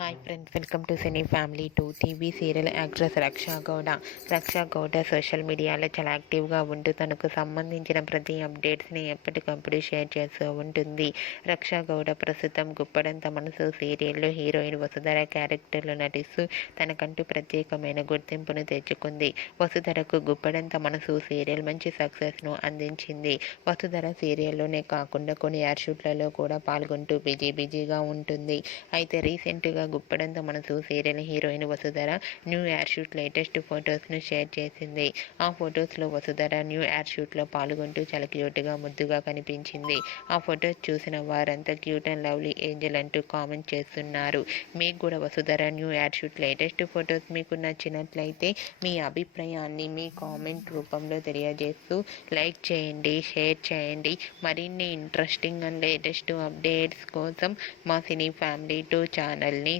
Hi friends welcome to cine family to TV serial actress Raksha Gowda Raksha Gowda social మీడియాలో చాలా యాక్టివ్గా ఉంటూ తనకు సంబంధించిన ప్రతి అప్డేట్స్ని ఎప్పటికప్పుడు షేర్ చేస్తూ ఉంటుంది. రక్షా గౌడ ప్రస్తుతం గుప్పడంత మనసు సీరియల్లో హీరోయిన్ వసుధర క్యారెక్టర్లో నటిస్తూ తనకంటూ ప్రత్యేకమైన గుర్తింపును తెచ్చుకుంది. వసుధరకు గుప్పడంత మనసు సీరియల్ మంచి సక్సెస్ను అందించింది. వసుధర సీరియల్లోనే కాకుండా కొన్ని యాడ్ షూట్లలో కూడా పాల్గొంటూ బిజీ బిజీగా ఉంటుంది. అయితే రీసెంట్గా గుప్పడంతో మనసు serial heroine Vasudhara new year shoot latest ఫొటోస్ను share చేసింది. ఆ ఫొటోస్లో వసుధర న్యూ ఎయిర్ షూట్లో పాల్గొంటూ చాలా క్యూట్గా ముద్దుగా కనిపించింది. ఆ ఫొటోస్ చూసిన వారంతా క్యూట్ అండ్ లవ్లీ ఏంజల్ అంటూ కామెంట్ చేస్తున్నారు. మీకు కూడా Vasudhara new air shoot latest photos మీకు నచ్చినట్లయితే మీ అభిప్రాయాన్ని మీ కామెంట్ రూపంలో తెలియజేస్తూ లైక్ చేయండి షేర్ చేయండి. మరిన్ని ఇంట్రెస్టింగ్ అండ్ లేటెస్ట్ అప్డేట్స్ కోసం మా సినీ ఫ్యామిలీ టూ ఛానల్ని